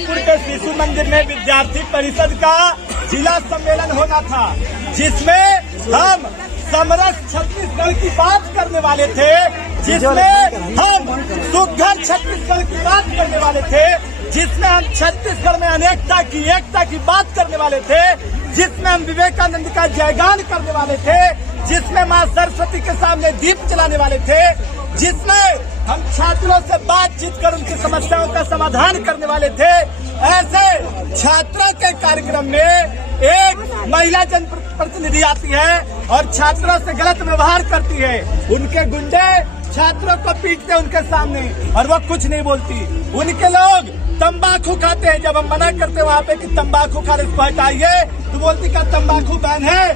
बिलासपुर के शिशु मंदिर में विद्यार्थी परिषद का जिला सम्मेलन होना था, जिसमें हम समरस छत्तीसगढ़ की बात करने वाले थे, जिसमें हम सुघर छत्तीसगढ़ की बात करने वाले थे, जिसमें हम छत्तीसगढ़ में अनेकता की एकता की बात करने वाले थे, जिसमें हम विवेकानंद का जयगान करने वाले थे, जिसमें मां सरस्वती के सामने दीप जलाने वाले थे, जिसमें हम छात्रों से बातचीत कर उनकी समस्याओं का समाधान करने वाले थे। ऐसे छात्रों के कार्यक्रम में एक महिला जनप्रतिनिधि आती है और छात्रों से गलत व्यवहार करती है। उनके गुंडे छात्रों को पीटते उनके सामने और वो कुछ नहीं बोलती। उनके लोग तंबाकू खाते हैं, जब हम मना करते वहाँ पे कि तंबाकू खाने को हटाइए तो बोलती का तंबाकू बैन है।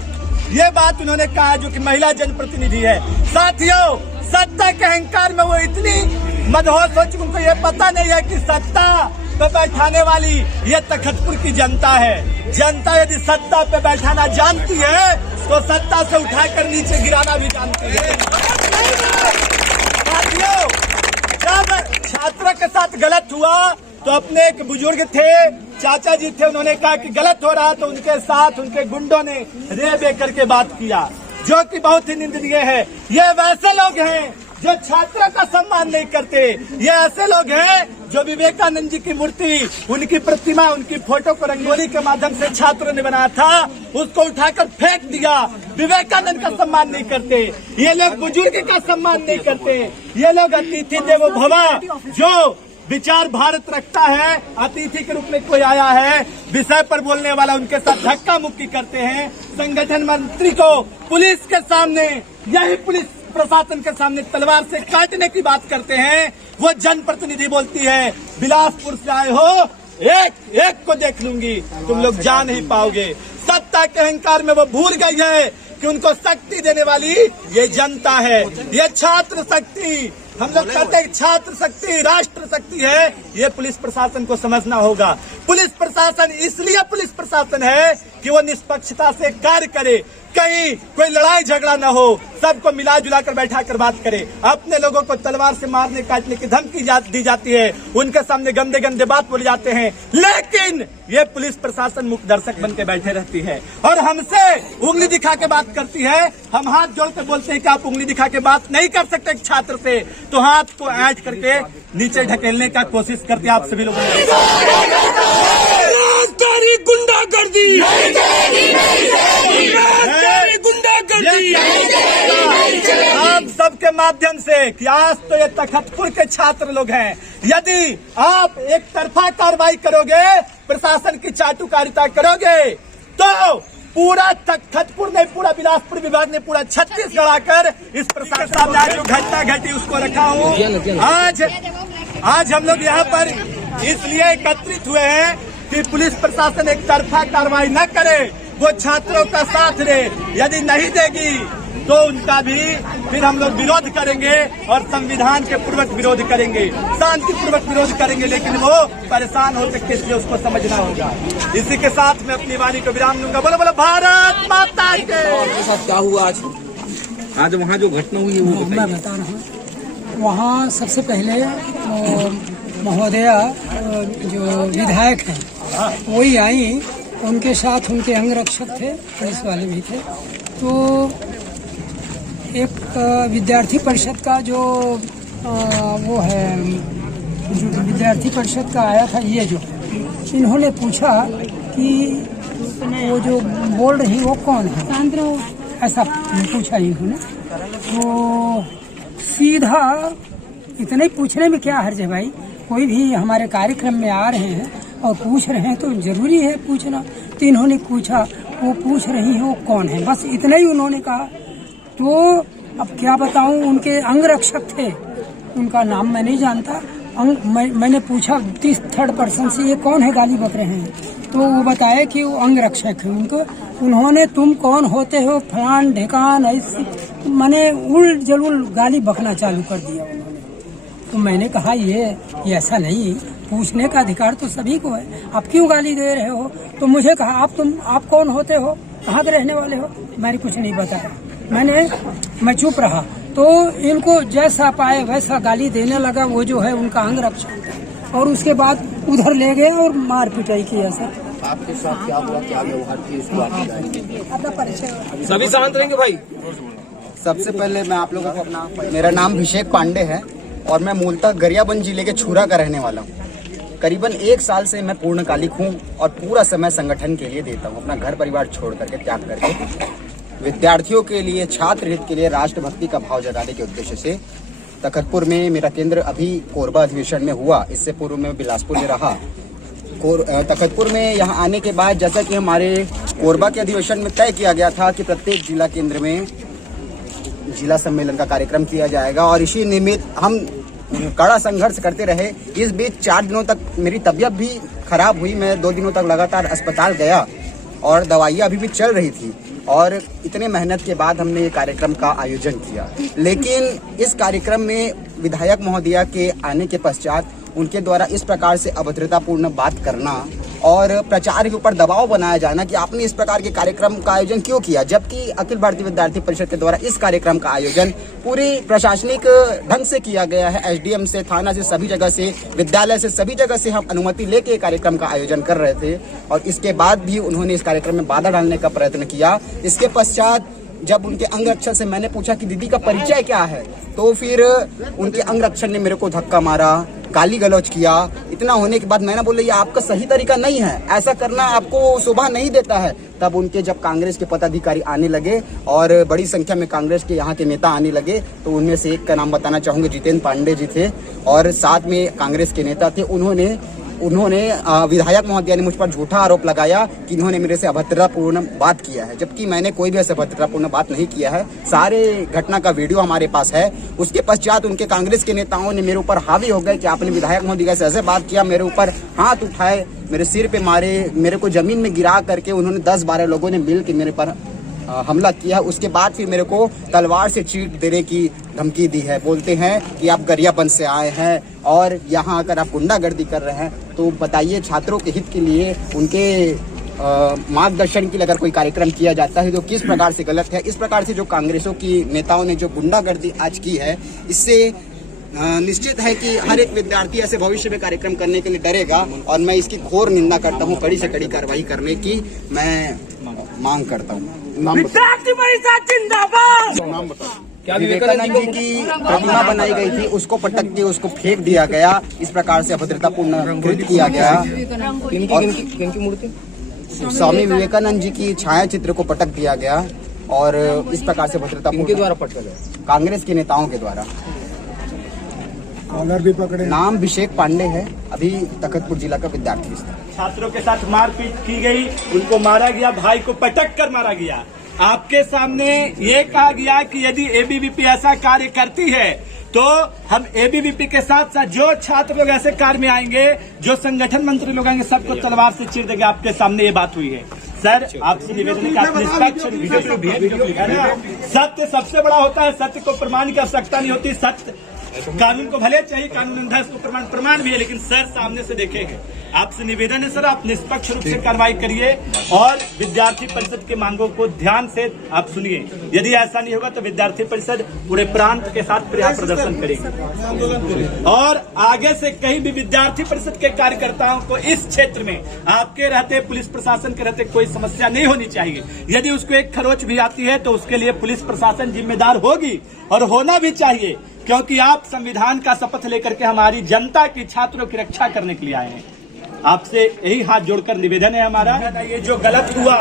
ये बात उन्होंने कहा जो कि महिला जनप्रतिनिधि है। साथियों, सत्ता के अहंकार में वो इतनी मदहोश हो चुकी, उनको ये पता नहीं है कि सत्ता पे बैठाने वाली ये तखतपुर की जनता है। जनता यदि सत्ता पे बैठाना जानती है तो सत्ता से उठाकर नीचे गिराना भी जानती है। साथियों, जब छात्रों के साथ गलत हुआ तो अपने एक बुजुर्ग थे, चाचा जी थे, उन्होंने कहा कि गलत हो रहा, तो उनके साथ उनके गुंडों ने रे बे करके बात किया, जो कि बहुत ही निंदनीय है। ये वैसे लोग हैं जो छात्रों का सम्मान नहीं करते। ये ऐसे लोग हैं जो विवेकानंद जी की मूर्ति, उनकी प्रतिमा, उनकी फोटो को रंगोली के माध्यम से छात्रों ने बनाया था, उसको उठाकर फेंक दिया। विवेकानंद का सम्मान नहीं करते ये लोग, बुजुर्ग का सम्मान नहीं करते ये लोग। अतिथि देवो भव, जो विचार भारत रखता है, अतिथि के रूप में कोई आया है, विषय पर बोलने वाला उनके साथ धक्का मुक्की करते हैं। संगठन मंत्री को पुलिस के सामने, यही पुलिस प्रशासन के सामने तलवार से काटने की बात करते हैं। वो जनप्रतिनिधि बोलती है बिलासपुर से आए हो, एक एक को देख लूंगी, तुम लोग जा नहीं पाओगे। सत्ता के अहंकार में वो भूल गई है कि उनको शक्ति देने वाली ये जनता है, ये छात्र शक्ति। हम लोग कहते हैं छात्र शक्ति राष्ट्र शक्ति है। ये पुलिस प्रशासन को समझना होगा। पुलिस प्रशासन इसलिए पुलिस प्रशासन है कि वो निष्पक्षता से कार्य करे, कहीं कोई लड़ाई झगड़ा न हो, सबको मिला जुला कर बैठा कर बात करे। अपने लोगों को तलवार से मारने काटने की धमकी दी जाती है, उनके सामने गंदे गंदे बात बोले जाते हैं, लेकिन ये पुलिस प्रशासन मुख्य दर्शक बन के बैठे रहती है और हमसे उंगली दिखा के बात करती है। हम हाथ जोड़ कर बोलते हैं कि आप उंगली दिखा के बात नहीं कर सकते एक छात्र से, तो हाथ को ऐंठ करके नीचे ढकेलने का कोशिश करते हैं आप सभी लोगों ने। गुंडागर्दी, आप सबके माध्यम से कि आज तो ये तखतपुर के छात्र लोग हैं, यदि आप एक तरफा कार्रवाई करोगे, प्रशासन की चाटुकारिता करोगे, तो पूरा तखतपुर ने, पूरा बिलासपुर विभाग ने, पूरा छत्तीसगढ़ आकर इस प्रशासन सामने आज जो घटना घटी उसको रखा हूँ। आज हम लोग यहाँ पर इसलिए एकत्रित हुए हैं कि पुलिस प्रशासन एक तरफा कार्रवाई न करे, वो छात्रों का साथ दे। यदि नहीं देगी तो उनका भी फिर हम लोग विरोध करेंगे और संविधान के पूर्वक विरोध करेंगे, शांतिपूर्वक विरोध करेंगे, लेकिन वो परेशान हो सकते, इसलिए उसको समझना होगा। इसी के साथ मैं अपनी वाणी को विराम दूंगा। बोलो बोलो भारत माता के। साथ क्या हुआ आज वहाँ जो घटना हुई है वो मैं बता रहा हूँ। वहाँ सबसे पहले महोदया जो विधायक हैं वही आई, उनके साथ उनके अंगरक्षक थे, पुलिस वाले भी थे। तो एक विद्यार्थी परिषद का जो वो है, जो विद्यार्थी परिषद का आया था, ये जो इन्होंने पूछा कि वो जो बोल रही वो कौन है, ऐसा पूछा इन्होंने। तो सीधा इतने पूछने में क्या हर्ज है भाई, कोई भी हमारे कार्यक्रम में आ रहे हैं और पूछ रहे हैं तो जरूरी है पूछना। तो इन्होंने पूछा वो पूछ रही है वो कौन है, बस इतना ही उन्होंने कहा। तो अब क्या बताऊं, उनके अंगरक्षक थे, उनका नाम मैं नहीं जानता। मैंने पूछा थर्ड पर्सन से ये कौन है गाली बक रहे हैं, तो वो बताया कि वो अंगरक्षक है उनको। उन्होंने तुम कौन होते हो, फलान ढेकान, ऐसी मैंने उल जलूल गाली बकना चालू कर दिया उन्होंने। तो मैंने कहा ये ऐसा नहीं, पूछने का अधिकार तो सभी को है, आप क्यों गाली दे रहे हो। तो मुझे कहा आप कौन होते हो, कहाँ के रहने वाले हो, मैंने कुछ नहीं बताया। मैं चुप रहा। तो इनको जैसा पाए वैसा गाली देने लगा, वो जो है उनका अंगरक्षक। और उसके बाद उधर ले गए और मार पिटाई किया सर। आपके साथ क्या हुआ, क्या व्यवहार किया, इसको आप बताइए। अपना परिचय। सभी शांत रहेंगे भाई। सबसे पहले मैं आप लोगों को अपना, मेरा नाम अभिषेक पांडे है और मैं मूलतः गरियाबंद जिले के छुरा का रहने वाला हूँ। करीबन 1 साल से मैं पूर्णकालिक हूँ और पूरा समय संगठन के लिए देता हूँ, अपना घर परिवार छोड़ करके, त्याग करके, विद्यार्थियों के लिए, छात्र हित के लिए, राष्ट्रभक्ति का भाव जगाने के उद्देश्य से। तखतपुर में मेरा केंद्र अभी कोरबा अधिवेशन में हुआ, इससे पूर्व में बिलासपुर में रहा। तखतपुर में यहाँ आने के बाद जैसा कि हमारे कोरबा के अधिवेशन में तय किया गया था कि प्रत्येक जिला केंद्र में जिला सम्मेलन का कार्यक्रम किया जाएगा और इसी निमित्त हम कड़ा संघर्ष करते रहे। इस बीच 4 दिनों तक मेरी तबीयत भी खराब हुई, मैं 2 दिनों तक लगातार अस्पताल गया और दवाइयाँ अभी भी चल रही थी और इतने मेहनत के बाद हमने ये कार्यक्रम का आयोजन किया। लेकिन इस कार्यक्रम में विधायक महोदया के आने के पश्चात उनके द्वारा इस प्रकार से अभद्रतापूर्ण बात करना और प्रचार के ऊपर दबाव बनाया जाना कि आपने इस प्रकार के कार्यक्रम का आयोजन क्यों किया, जबकि अखिल भारतीय विद्यार्थी परिषद के द्वारा इस कार्यक्रम का आयोजन पूरी प्रशासनिक ढंग से किया गया है। एसडीएम से, थाना से, सभी जगह से, विद्यालय से, सभी जगह से हम अनुमति लेके कार्यक्रम का आयोजन कर रहे थे और इसके बाद भी उन्होंने इस कार्यक्रम में बाधा डालने का प्रयत्न किया। इसके पश्चात जब उनके अंगरक्षक से मैंने पूछा कि दीदी का परिचय क्या है, तो फिर उनके अंगरक्षक ने मेरे को धक्का मारा, गाली गलौज किया। इतना होने के बाद मैंने बोला ये आपका सही तरीका नहीं है, ऐसा करना आपको शोभा नहीं देता है। तब उनके जब कांग्रेस के पदाधिकारी आने लगे और बड़ी संख्या में कांग्रेस के यहाँ के नेता आने लगे, तो उनमें से एक का नाम बताना चाहूंगा, जितेंद्र पांडे जी थे और साथ में कांग्रेस के नेता थे। उन्होंने विधायक महोदया ने मुझ पर झूठा आरोप लगाया कि इन्होंने मेरे से अभद्रतापूर्ण बात किया है, जबकि मैंने कोई भी ऐसे अभद्रतापूर्ण बात नहीं किया है। सारे घटना का वीडियो हमारे पास है। उसके पश्चात उनके कांग्रेस के नेताओं ने मेरे ऊपर हावी हो गए कि आपने विधायक महोदया से ऐसे बात किया, मेरे ऊपर हाथ उठाए, मेरे सिर पे मारे, मेरे को जमीन में गिरा करके उन्होंने 10-12 लोगों ने मिल के मेरे पर हमला किया। उसके बाद फिर मेरे को तलवार से चीट देने की धमकी दी है। बोलते हैं कि आप गरियाबंद से आए हैं और यहाँ आकर आप गुंडागर्दी कर रहे हैं। तो बताइए, छात्रों के हित के लिए, उनके मार्गदर्शन के लिए अगर कोई कार्यक्रम किया जाता है तो किस प्रकार से गलत है। इस प्रकार से जो कांग्रेसों की नेताओं ने जो गुंडागर्दी आज की है, इससे निश्चित है कि हर एक विद्यार्थी ऐसे भविष्य में कार्यक्रम करने के लिए डरेगा और मैं इसकी घोर निंदा करता हूँ। कड़ी से कड़ी कार्रवाई करने की मैं मांग करता हूँ। विद्यार्थी परिषद जिंदाबाद। क्या विवेकानंद जी की प्रतिमा बनाई गई थी, उसको पटक के उसको फेंक दिया गया, इस प्रकार से अभद्रतापूर्ण कृत्य किया गया। किनकी मूर्ति? स्वामी विवेकानंद जी की छाया चित्र को पटक दिया गया और इस प्रकार से अभद्रतापूर्ण किनके द्वारा पटका गया? कांग्रेस के नेताओं के द्वारा। भी पकड़े। नाम अभिषेक पांडे है, अभी तखतपुर जिला का विद्यार्थी। छात्रों के साथ मारपीट की गई, उनको मारा गया, भाई को पटक कर मारा गया। आपके सामने ये कहा गया कि यदि एबीवीपी ऐसा कार्य करती है तो हम एबीवीपी के साथ साथ जो छात्र लोग ऐसे कार्य में आएंगे, जो संगठन मंत्री लोग आएंगे, सबको तलवार से चीर देंगे। आपके सामने ये बात हुई है। सर, आपसे निवेदन है कि आप निष्पक्ष है ना, सत्य सबसे बड़ा होता है, सत्य को प्रमाण की आवश्यकता नहीं होती। सत्य कानून को भले चाहिए, कानून उसको प्रमाण भी है, लेकिन सर सामने से देखेंगे। आपसे निवेदन है सर, आप निष्पक्ष रूप से कार्रवाई करिए और विद्यार्थी परिषद की मांगों को ध्यान से आप सुनिए। यदि ऐसा नहीं होगा तो विद्यार्थी परिषद पूरे प्रांत के साथ प्रदर्शन करेगी और आगे से कहीं भी विद्यार्थी परिषद के कार्यकर्ताओं को इस क्षेत्र में आपके रहते, पुलिस प्रशासन के रहते कोई समस्या नहीं होनी चाहिए। यदि उसको एक खरोच भी आती है तो उसके लिए पुलिस प्रशासन जिम्मेदार होगी और होना भी चाहिए, क्योंकि आप संविधान का शपथ लेकर के हमारी जनता की, छात्रों की रक्षा करने के लिए आए हैं। आपसे यही हाथ जोड़कर निवेदन है हमारा। ये जो गलत हुआ,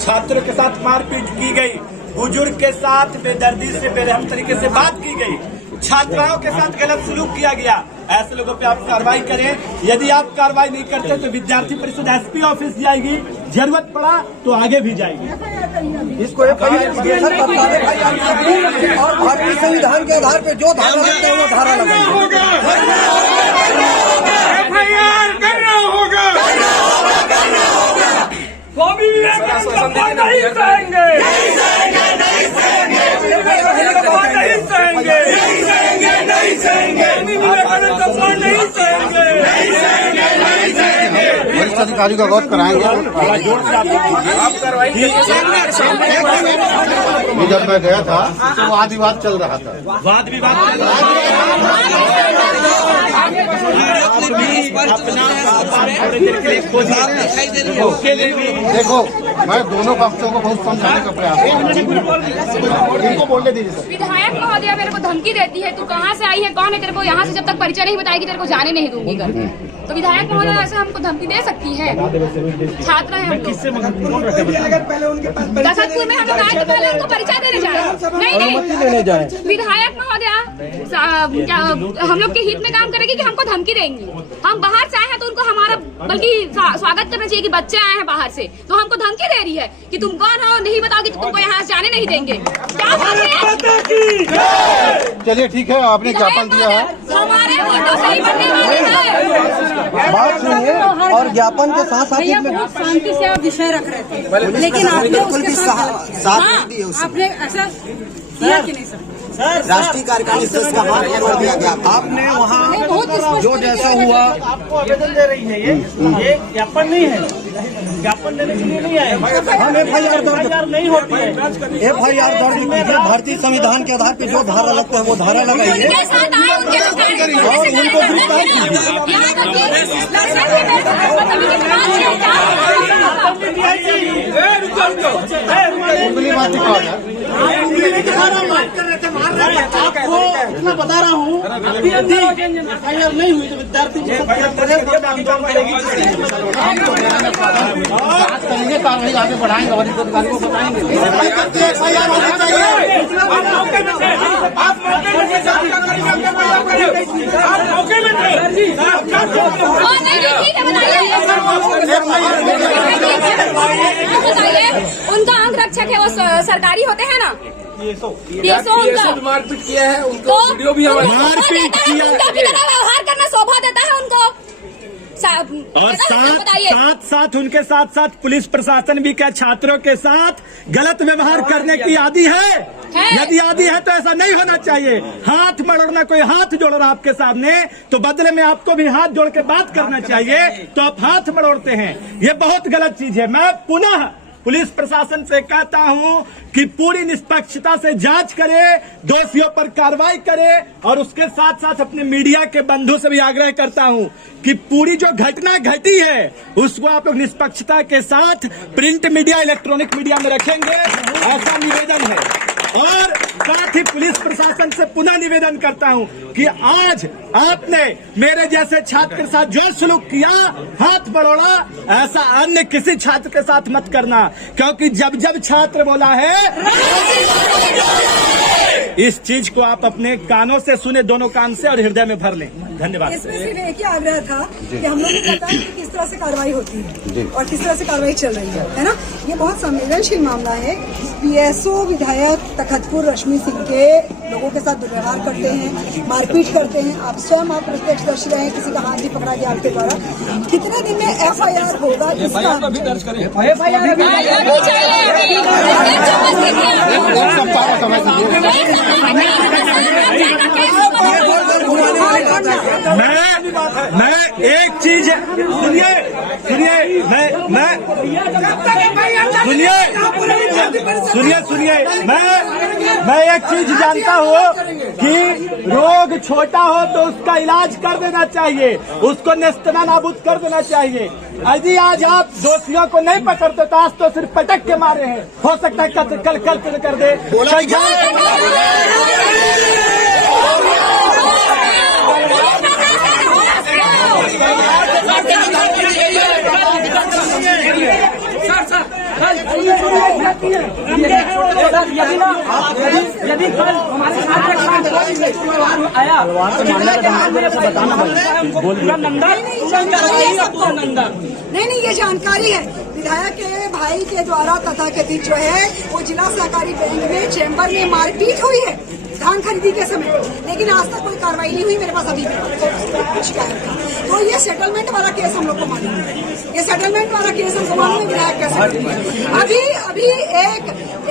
छात्रों के साथ मारपीट की गई, बुजुर्ग के साथ बेदर्दी से, बेरहम तरीके से बात की गई, छात्राओं के साथ गलत सलूक किया गया, ऐसे लोगों पे आप कार्रवाई करें। यदि आप कार्रवाई नहीं करते तो विद्यार्थी परिषद एसपी ऑफिस जाएगी, जरूरत पड़ा तो आगे भी जाएगी। इसको और भारतीय संविधान के आधार पे जो धारा लगता है वो धारा लगाएंगे। स्वामी विवेकानंद नहीं सहेंगे, वरिष्ठ अधिकारी का गौर कराएंगे। जब मैं गया था तो वाद विवाद चल रहा था। वाद विवाद देखो मैं दोनों पक्षों को बहुत समझाने का प्रयास इनको बोलने दीजिए सर। विधायक महोदया मेरे को धमकी देती है, तू कहाँ से आई है, कौन है, तेरे को यहाँ से जब तक परिचय नहीं बताएगी तेरे को जाने नहीं दूंगी करके। तो विधायक महोदया ऐसे हमको धमकी दे सकती है? छात्र है हम लोग। दशरथपुर में हम लोग आए तो पहले उनको परिचय देने जाए, नहीं विधायक महोदया क्या हम लोग के हित में काम करेगी कि हमको धमकी देंगी? हम बाहर से आए हैं तो उनको हमारा बल्कि स्वागत करना चाहिए कि बच्चे आए हैं बाहर से, तो हमको धमकी दे रही है कि तुम कौन हो, नहीं बताओगी तो तुमको यहाँ से जाने नहीं देंगे। क्या बात है? चलिए ठीक है, आपने ज्ञापन दिया है, हमारे वोटों से ही बनने वाले हैं। बात सुनिए और ज्ञापन के साथ साथ भैया बहुत शांति से आप विषय रख रहे थे, लेकिन आपने उसके साथ आपने ऐसा किया कि नहीं सर? राष्ट्रीय कार्यकारिणी सदस्य का हाथ तोड़ दिया गया। आपने वहाँ बहुत जो जैसा हुआ आपको आवेदन दे रही है, ये ज्ञापन नहीं है, ज्ञापन देने के लिए नहीं आए। हम FIR दर्ज नहीं होती है, FIR दर्ज कीजिए। भारतीय संविधान के आधार पर जो धारा लगता है वो धारा लगाइए और उनको गिरफ्तार आपको इतना बता रहा हूँ, अभी FIR नहीं हुई तो विद्यार्थी करेंगे, कार्रवाई आगे बढ़ाएंगे और इस अधिकारी को बताएंगे। उनका अंग रक्षक है, वो सरकारी होते हैं ना, उनका मारपीट किया है, उनको तो वीडियो भी हमारे मारपीट किया उनका भी व्यवहार करना शोभा देता है उनको। और साथ उनके साथ पुलिस प्रशासन भी क्या छात्रों के साथ गलत व्यवहार करने की आदी है? यदि आदी है तो ऐसा नहीं होना चाहिए। हाथ मरोड़ना, कोई हाथ जोड़ रहा आपके सामने तो बदले में आपको भी हाथ जोड़ के बात करना चाहिए, तो आप हाथ मरोड़ते हैं, ये बहुत गलत चीज है। मैं पुनः पुलिस प्रशासन से कहता हूं कि पूरी निष्पक्षता से जांच करे, दोषियों पर कार्रवाई करे, और उसके साथ साथ अपने मीडिया के बंधु से भी आग्रह करता हूं कि पूरी जो घटना घटी है उसको आप लोग निष्पक्षता के साथ प्रिंट मीडिया, इलेक्ट्रॉनिक मीडिया में रखेंगे, ऐसा निवेदन है। और साथ ही पुलिस प्रशासन से पुनः निवेदन करता हूं कि आज आपने मेरे जैसे छात्र के साथ जो सलूक किया, हाथ बढ़ोड़ा, ऐसा अन्य किसी छात्र के साथ मत करना, क्योंकि जब जब छात्र बोला है इस चीज को आप अपने कानों से सुने, दोनों कान से, और हृदय में भर लें। धन्यवाद। इसमें सिर्फ एक ही आग्रह था कि हम लोग को पता है कि किस तरह से कार्रवाई होती है और किस तरह से कार्रवाई चल रही है ना। ये बहुत संवेदनशील मामला है। PSO विधायक तखतपुर रश्मि सिंह के लोगों के साथ दुर्व्यवहार करते हैं, मारपीट करते हैं। आप स्वयं आप प्रत्यक्षदर्शी रहे, किसी का हाथ भी पकड़ा गया आपके द्वारा। कितने दिन में FIR होगा इसका? मैं एक चीज सुनिए, मैं एक चीज जानता हूँ कि रोग छोटा हो तो उसका इलाज कर देना चाहिए, उसको नेस्तना नाबूद कर देना चाहिए। यदि आज आप दोषियों को नहीं पकड़ते तो आज तो सिर्फ पटक के मारे हैं, हो सकता है कल कर दे। यदि कल हमारे आया नहीं, ये जानकारी है विधायक के भाई के द्वारा तथाकथित जो है वो जिला सहकारी बैंक में चैम्बर में मारपीट हुई है धान खरीदी के समय, लेकिन आज तक कोई कार्रवाई नहीं हुई। मेरे पास अभी भी शिकायत है। तो ये सेटलमेंट वाला केस हम लोग को मालूम है, ये सेटलमेंट वाला केस हमको मालूम है विधायक कैसे अभी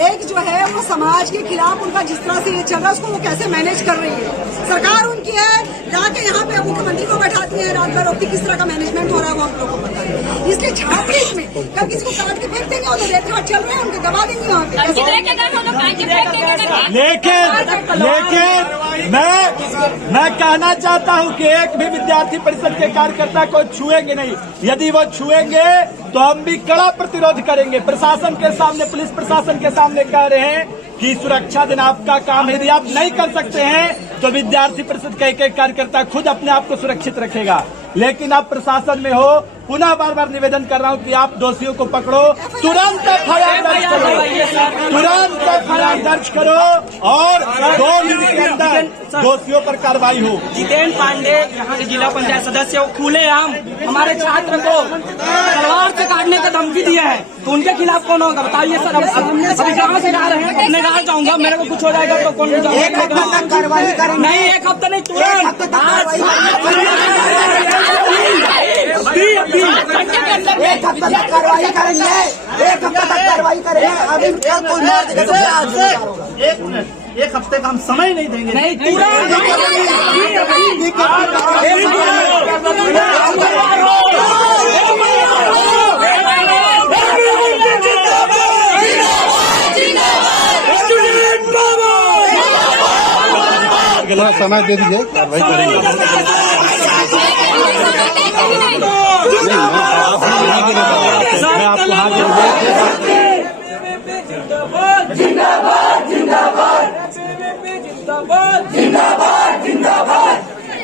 एक जो है वो समाज के खिलाफ उनका जिस तरह से ये चल रहा है उसको वो कैसे मैनेज कर रही है सरकार उनकी है। जाके यहाँ पे मुख्यमंत्री को बैठाती है, रात भर किस तरह का मैनेजमेंट हो रहा है वो हम लोग को पता है। इसलिए छात्र हित में कल किसी को काट के फेंक देंगे और तो रेत घाट चल रहे हैं उनके दबा देंगे वहाँ पे। धमकी दे के गए हम लोग काट के फेंक देंगे। लेकिन मैं कहना चाहता हूं कि एक भी विद्यार्थी परिषद के कार्यकर्ता को छुएंगे नहीं। यदि वो छुएंगे तो हम भी कड़ा प्रतिरोध करेंगे। प्रशासन के सामने, पुलिस प्रशासन के सामने कह रहे हैं कि सुरक्षा देना आपका काम है। यदि आप नहीं कर सकते हैं तो विद्यार्थी परिषद का एक एक कार्यकर्ता खुद अपने आप को सुरक्षित रखेगा। लेकिन आप प्रशासन में हो, पुनः बार बार निवेदन कर रहा हूं कि आप दोषियों को पकड़ो, तुरंत एफआईआर दर्ज करो, तुरंत एफआईआर दर्ज करो और 2 दिन के अंदर दोषियों पर कार्रवाई हो। जितेंद्र पांडे यहाँ के जिला पंचायत सदस्य खुलेआम हमारे छात्र को तलवार से काटने का धमकी दिया है, तो उनके खिलाफ कौन होगा बताइए सर। अभी गाँव से जा रहे हैं, अपने गाँव जाऊंगा, मेरे को कुछ हो जाएगा तो कौन कार्रवाई करेंगे? नहीं, एक हफ्ता नहीं, तुरंत कार्रवाई करेंगे, एक हफ्ते तक कार्रवाई करेंगे। अभी कोई मार देगा तो एक मिनट, एक हफ्ते का हम समय नहीं देंगे। नहीं, तुरंत समय दे दीजिए, कार्रवाई करेंगे। मैं आपको हाथ जिंदाबाद जिंदाबाद जिंदाबाद जिंदाबाद।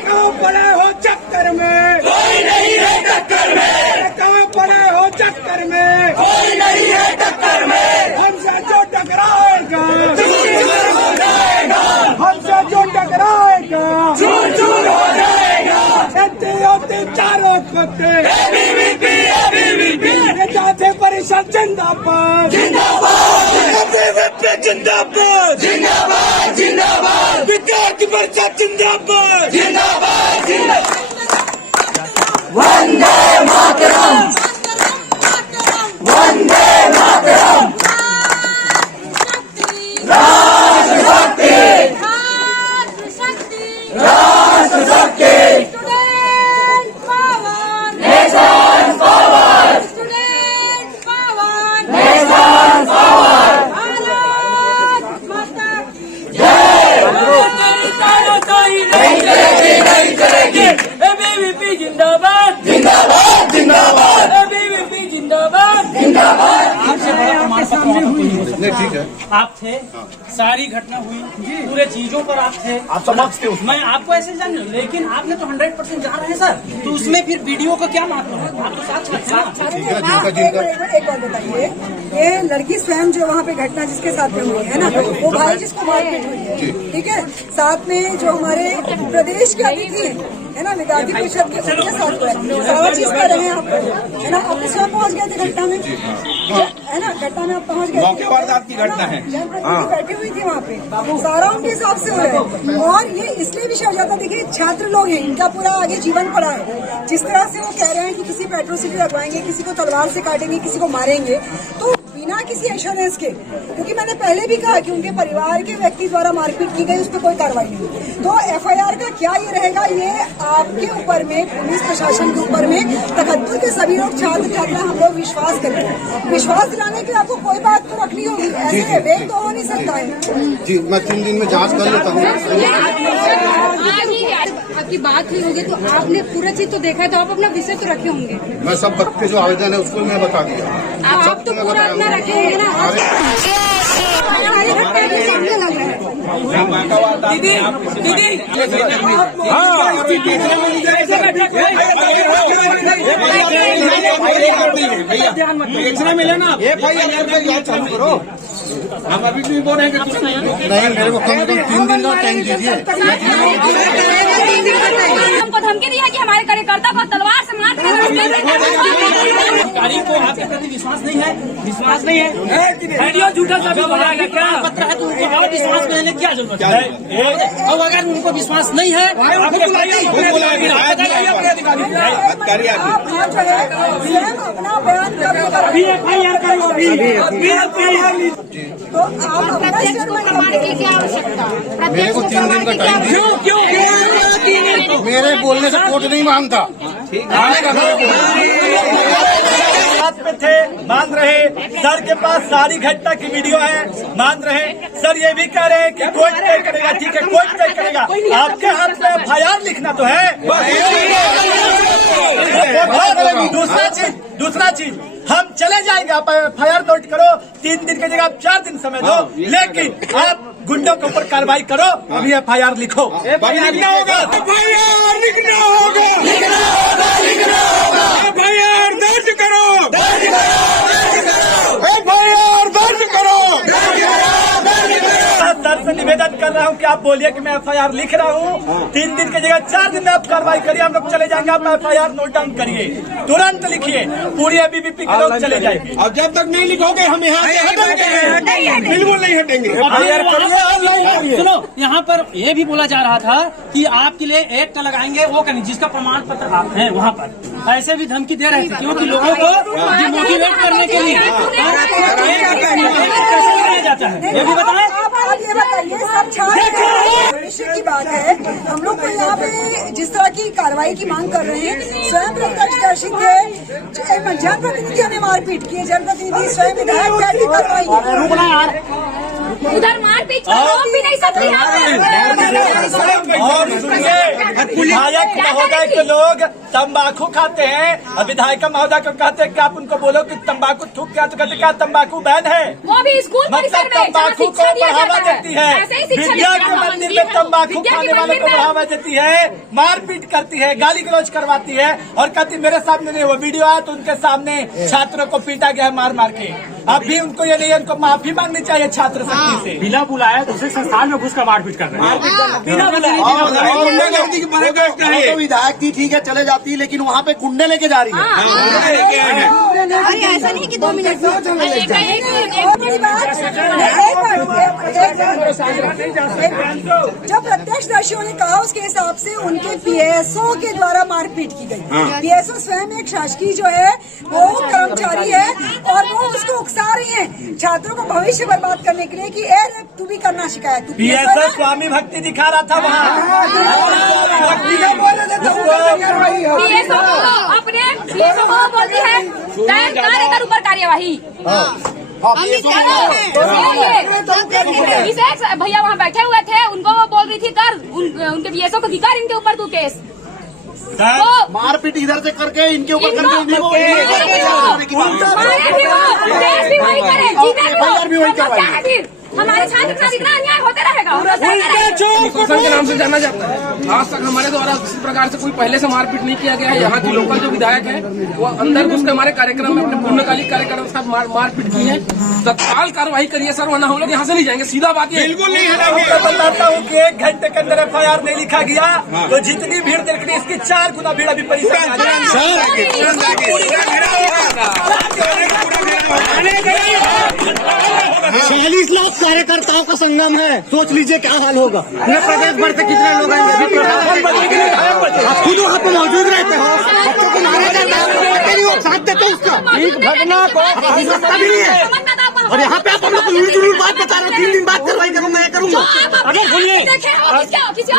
कहाँ पड़े हो चक्कर में, कोई नहीं है टक्कर में। कहाँ पड़े हो चक्कर में, कोई नहीं है टक्कर में। हमसे जो टकराएगा चूर हो जाएगा, हमसे जो टकराएगा चूर हो जाएगा। चारों पत्ते जाते परिषद जिंदाबाद जिंदाबाद जिंदाबाद जिंदाबाद जिंदाबाद। विद्यार्थी परिषद जिंदाबाद जिंदाबाद जिंदाबाद। वंदे मातरम, वंदे मातरम। राष्ट्रशक्ति, राष्ट्रशक्ति। जिंदाबाद जिंदाबाद जिंदाबाद जिंदाबाद जिंदाबाद। आपके सामने हुई है। ठीक है, आप थे, सारी घटना हुई, पूरे चीजों पर आप थे, आप समझ के मैं आपको ऐसे जान रहा हूं, लेकिन आपने तो 100% जा रहे हैं सर, तो उसमें फिर वीडियो का क्या मतलब है? आप तो साथ एक बात बताइए, ये लड़की स्वयं जो वहाँ पे घटना जिसके साथ में हुई है ना, वो भाई जिसको मारपीट हुई है, ठीक है, साथ में जो हमारे प्रदेश के अतिथि है ना, विद्यार्थी परिषद के उनके साथ हुआ है, सारा चीज कर रहे हैं आप, है ना। आप स्वयं पहुँच गए थे घटना में, है ना, घटना में आप पहुँच गए, मौके वारदात की घटना है, बैठी हुई थी वहाँ पे, सारा उनके हिसाब से हो रहा है। और ये इसलिए भी हो जाता, देखिए छात्र लोग हैं, इनका पूरा आगे जीवन पड़ा है। जिस तरह से वो कह रहे हैं कि किसी पेट्रोल से भी लगवाएंगे, किसी को तलवार से काटेंगे, किसी को मारेंगे, तो बिना किसी एश्योरेंस के, क्योंकि मैंने पहले भी कहा कि उनके परिवार के व्यक्ति द्वारा मारपीट की गई, उस पर कोई कार्रवाई नहीं हुई, तो एफआईआर का क्या ये रहेगा, ये आपके ऊपर में, पुलिस प्रशासन के ऊपर में, तकद्दुर के सभी लोग छात्र छात्रा हम लोग विश्वास करें। विश्वास दिलाने के लिए आपको कोई बात तो रखनी होगी, ऐसे वेग तो हो नहीं सकता है। जी, मैं 3 दिन में जांच कर लेता हूँ। आपकी बात हुई होगी तो आपने पूरा चीज तो देखा है, तो आप अपना विषय तो रखे होंगे। मैं सब बच्चे जो आवेदन है उसको मैं बता दिया, आप तो पूरा अपना रखे होंगे ना। दीदी दीदी देखने मिले ना, एफआईआर चालू करो। हम अभी भी बोल रहे हैं कि नहीं, मेरे को कम से कम 3 दिन का टाइम दीजिए। हमको धमकी दी है कि हमारे कार्यकर्ता को तलवार से मार अधिकारी को आपके प्रति विश्वास नहीं है, विश्वास नहीं है, वीडियो झूठा साबित हो जाएगा। क्या पत्र है तो उनको और विश्वास में लेने क्या जरूरत है? और अगर उनको विश्वास नहीं है, अभी एफआईआर करो, अभी तो आप अपना स्टेटमेंट क्या आवश्यकता? मेरे को 3 दिन का टाइम दीजिए। मेरे बोलने से कोर्ट नहीं मानता। पे थे मान रहे, सर के पास सारी घटना की वीडियो है, मान रहे। सर ये भी कह रहे हैं कि कोई तय करेगा, ठीक है कोई तय करेगा, आपके हाथ में FIR लिखना तो है। दूसरा चीज हम चले जाएंगे, आप FIR नोट करो, 3 दिन की जगह आप 4 दिन समय दो, लेकिन आप गुंडों के ऊपर कार्रवाई करो, अभी FIR लिखो। लिखना होगा, FIR लिखना होगा, FIR दर्ज करो, FIR दर्ज करो। सर से निवेदन कर रहा हूं कि आप बोलिए कि मैं FIR लिख रहा हूं, 3 दिन की जगह 4 दिन में आप कार्रवाई करिए, हम लोग चले जाएंगे। आप FIR नोट डाउन करिए, तुरंत लिखिए, पूरी ABVP के लोग चले जाएंगे। और जब तक नहीं लिखोगे हम यहाँ से हटेंगे, बिल्कुल नहीं हटेंगे। सुनो, यहाँ पर ये भी बोला जा रहा था कि आपके लिए एक्ट लगाएंगे, वो करेंगे जिसका प्रमाण पत्र आप हैं वहाँ पर। ऐसे भी धमकी दे रहे थे क्योंकि लोगों को डिमोटिवेट करने के लिए कैसे बनाया जाता है, ये भी बताएं। आप ये बताइए, सब छात्र की बात है, हम लोग को यहाँ पे जिस तरह की कार्रवाई की मांग कर रहे हैं, स्वयं प्रत्यक्षदर्शी थे, जनप्रतिनिधियों ने मारपीट की, जनप्रतिनिधि स्वयं विधायक बैठ की कार्रवाई उधर मारपीट भी नहीं सकती। और सुनिए, विधायक महोदय के लोग तंबाकू खाते हैं और विधायक महोदय को कहते हैं कि आप उनको बोलो कि तंबाकू थूक क्या, तो कहते क्या तंबाकू बैन है, वो भी स्कूल परिसर में तंबाकू को बढ़ावा देती है, विद्या के मंदिर में तंबाकू खाने वालों को बढ़ावा देती है, मारपीट करती है, गाली गलौज करवाती है, और कहती मेरे सामने नहीं, वो वीडियो आया तो उनके सामने छात्रों को पीटा गया मार मार के। अब भी उनको ये नहीं, उनको माफी मांगनी चाहिए छात्र शक्ति से। बिना बुलाया दूसरे संस्थान में घुसकर मारपीट कर रहे हैं, बिना तो विधायक थी, ठीक है चले जाती, लेकिन वहाँ पे गुंडे लेके जा रही है। ऐसा नहीं कि 2 मिनट जो प्रत्यक्षदर्शियों ने कहा उसके हिसाब से उनके PSO के द्वारा मारपीट की गई। PSO स्वयं एक शासकीय जो है वो कर्मचारी है और वो उसको उकसा रही है छात्रों को भविष्य बर्बाद करने के लिए कि ए तू भी करना शिकायत। PSO स्वामी भक्ति दिखा रहा था वहाँ, अपने PSO को बोलती है कार्य ऊपर कार्यवाही। भैया वहाँ बैठे हुए थे, उनको वो बोल रही थी कर उनके PSO को दिखा इनके ऊपर तू केस। मारपीट इधर से करके इनके ऊपर हमारे छात्र साथ इतना अन्याय होते रहेगा। के नाम से जाना जाता है। आज तक हमारे द्वारा किसी प्रकार से कोई पहले से मारपीट नहीं किया गया है। यहाँ की लोकल जो विधायक है वो अंदर घुस के हमारे कार्यक्रम में अपने पूर्णकालिक कार्यक्रम के साथ मारपीट की है। तत्काल कार्रवाई करिए सर, वरना हम लोग यहाँ से नहीं जाएंगे, सीधा बात है। बिल्कुल नहीं मैं बताता हूँ कि 1 घंटे के अंदर FIR नहीं लिखा गया तो जितनी भीड़ देख रही इसकी 4 गुना भीड़ अभी परिसर में आ 40 लाख कार्यकर्ताओं का संगम है, सोच लीजिए क्या हाल होगा। प्रदेश भर से कितने लोग आएंगे, आप खुद वहाँ पे मौजूद रहते हो, बच्चों को मारा जाता है, साथ देते हो उसका घटना को नहीं है। और यहाँ पे आप हम लोग को जुलूस बात बता रहे हो, 3 दिन बाद कार्रवाई करूंगा, मैं करूंगा। अगर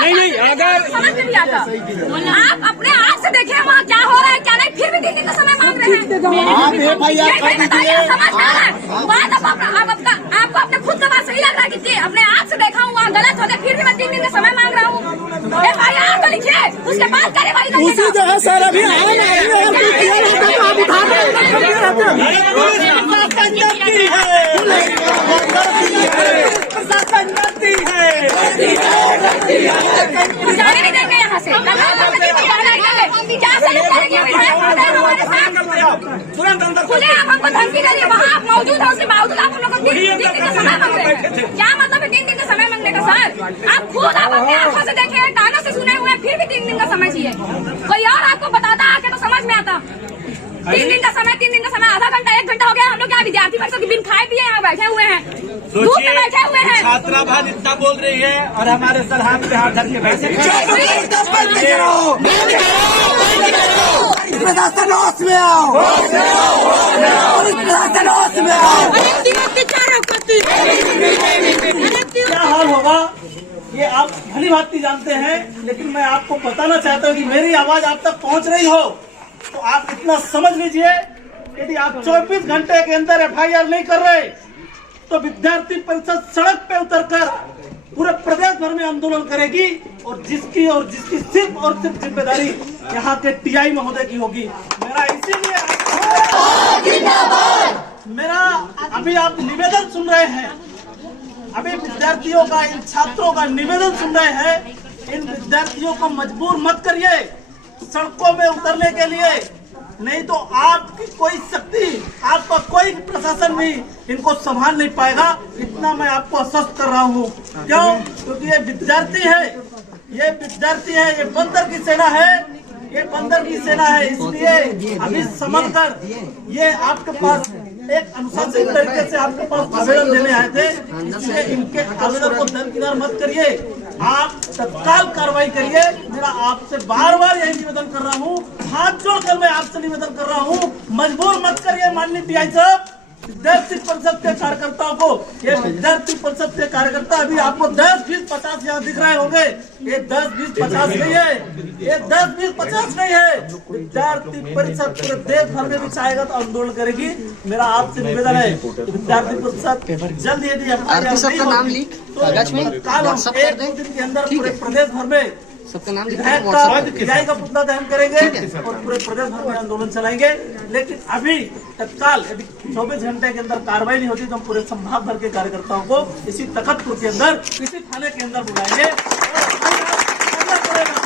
नहीं, अगर समझ में नहीं आता, आप अपने आप से देखें वहाँ क्या हो रहा है क्या नहीं, फिर भी 3 दिन का समय मांग रहे हैं। आप FIR कर दीजिए। आपको अपने खुद का बात सही लग रहा है कि अपने आप से देखा हूँ वहाँ गलत हो गया, फिर भी मैं 3 दिन का समय मांग रहा हूँ। FIR तो लिखिए, उसके बाद कार्रवाई उसी जगह सर अभी जाने नहीं देंगे यहाँ से, खुले आप हमको धमकी दे रही है, वहाँ आप मौजूद है, उसके बावजूद आप हम लोग को 3 दिन का समय मांग रहे हैं। क्या मतलब है 3 दिन का समय मांगने का सर? आप खुद आप अपने आंखों से देखे हैं, कानों से सुने हुए हैं, फिर भी 3 दिन का समय चाहिए। कोई और आपको बताता आके तो समझ में आता। 3 दिन का समय, 3 दिन का समय, आधा घंटा 1 घंटा हो गया, हम लोग यहाँ विद्यार्थी परिषद के बिन खाए पिए यहाँ बैठे हुए हैं, धूप में बैठे हुए हैं। छात्रा भान इतना बोल रही है और हमारे सर हाथ पे हाथ धर के बैठे में क्या हाल होगा ये आप भली भांति जानते हैं, लेकिन मैं आपको बताना चाहता हूँ कि मेरी आवाज आप तक पहुँच रही हो तो आप इतना समझ लीजिए कि यदि आप 24 घंटे के अंदर FIR नहीं कर रहे तो विद्यार्थी परिषद सड़क पे उतरकर पूरे प्रदेश भर में आंदोलन करेगी और जिसकी सिर्फ और सिर्फ जिम्मेदारी यहाँ के TI महोदय की होगी। मेरा इसीलिए मेरा अभी आप निवेदन सुन रहे हैं, अभी विद्यार्थियों का, इन छात्रों का निवेदन सुन रहे हैं। इन विद्यार्थियों को मजबूर मत करिए सड़कों में उतरने के लिए, नहीं तो आपकी कोई शक्ति, आपका कोई प्रशासन भी इनको संभाल नहीं पाएगा। इतना मैं आपको आश्वस्त कर रहा हूँ। क्यों? क्योंकि ये विद्यार्थी है, ये बंदर की सेना है, ये बंदर की सेना है। इसलिए अभी समझ कर ये आपके पास एक अनुशासित तरीके से आपके पास आवेदन देने आए थे, इसलिए इनके आवेदन को दरकिनार मत करिए, आप तत्काल कार्रवाई करिए। मेरा आपसे बार बार यही निवेदन कर रहा हूँ, हाथ जोड़कर मैं आपसे निवेदन कर रहा हूँ, मजबूर मत करिए माननीय TI साहब। विद्यार्थी परिषद के कार्यकर्ताओं को, ये विद्यार्थी परिषद के कार्यकर्ता अभी आपको 10, 20, 50 यहाँ दिख रहे होंगे, ये 10, 20, 50 नहीं है, ये 10, 20, 50 नहीं है। विद्यार्थी परिषद पूरे देश भर में भी चाहेगा तो आंदोलन करेगी। मेरा आपसे निवेदन है विद्यार्थी परिषद जल्द यदि एक दिन के अंदर पूरे प्रदेश भर में विधायक का पुतला दहन करेंगे और पूरे प्रदेश भर में आंदोलन चलाएंगे। लेकिन अभी तत्काल यदि 24 घंटे के अंदर कार्रवाई नहीं होती तो हम पूरे संभाग भर के कार्यकर्ताओं को इसी तखतपुर के अंदर, इसी थाने के अंदर बुलाएंगे। मैं भी कर रहा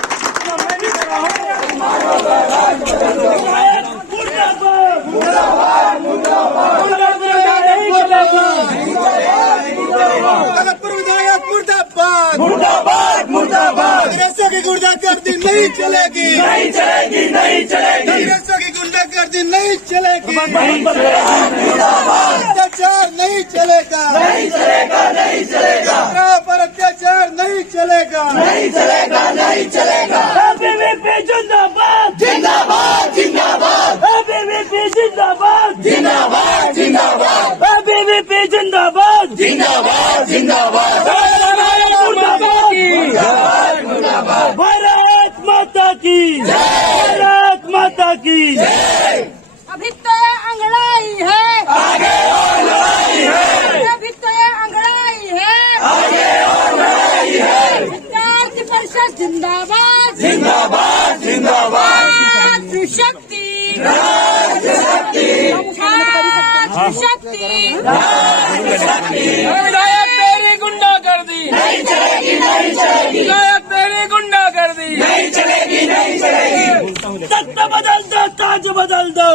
की गुंडागर्दी नहीं चलेगी, नहीं चलेगी, नहीं चलेगी। कांग्रेसों की गुंडागर्दी नहीं चलेगी, अत्याचार नहीं चलेगा, नहीं चलेगा, नहीं चलेगा। पर अत्याचार नहीं चलेगा, नहीं चलेगा, नहीं चलेगा। ABVP जिंदाबाद, जिंदाबाद, जिंदाबाद। ABVP जिंदाबाद, जिंदाबाद, जिंदाबाद। ABVP जिंदाबाद, जिंदाबाद, जिंदाबाद। भारत माता की जय, भारत माता की जय। अभी तो ये अंगड़ाई है, आगे और लड़ाई है, अभी तो ये अंगड़ाई है, आगे और लड़ाई है। विद्यार्थी परिषद जिंदाबाद, जिंदाबाद, जिंदाबाद। शक्ति, शक्ति, विधायक तेरी गुंडागर्दी नहीं चलेगी, नहीं चलेगी। विधायक तेरी गुंडागर्दी नहीं चलेगी, नहीं चलेगी। तख्त बदल दो, ताज बदल दो,